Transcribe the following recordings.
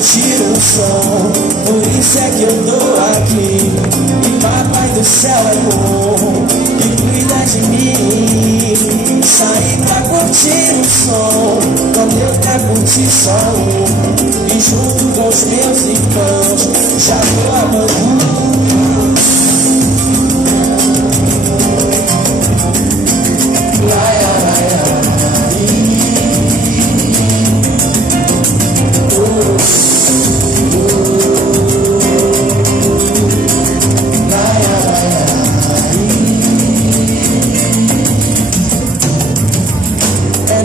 curtir o som, por isso é que eu tô aqui. E papai do céu é bom e cuida de mim. Saí pra curtir o som, não deu pra curtir só um. E junto com os meus irmãos, já tô amando.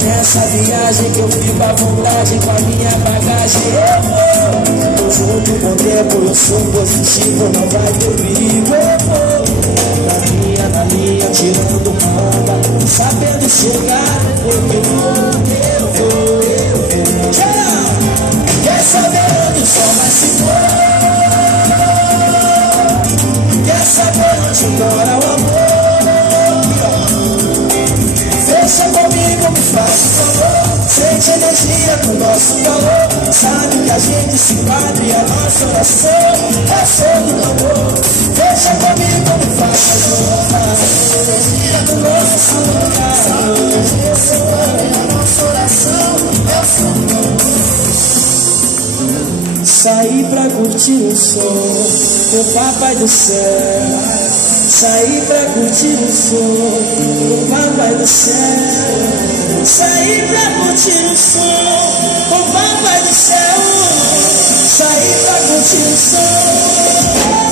Nessa viagem que eu fico à vontade com a minha bagagem. Eu tô junto com o tempo, eu sou positivo, não vai ter perigo. Eu vou na linha, tirando uma onda, sabendo chegar. Eu vou. Geral, quer saber onde o sol vai se pôr? Quer saber onde mora o amor? Deixa comigo, me faça favor. Sente energia com nosso calor. Sabe que a gente se enquadra e a nossa oração é fogo no amor. Deixa comigo, me faça favor. Sente energia com nosso calor. Sabe que a gente se enquadra e a nossa oração é fogo no amor. Saí pra curtir o som com o papai do céu. Saí pra curtir o som com o papai do céu. Saí pra curtir o som com o papai do céu. Saí pra curtir o som.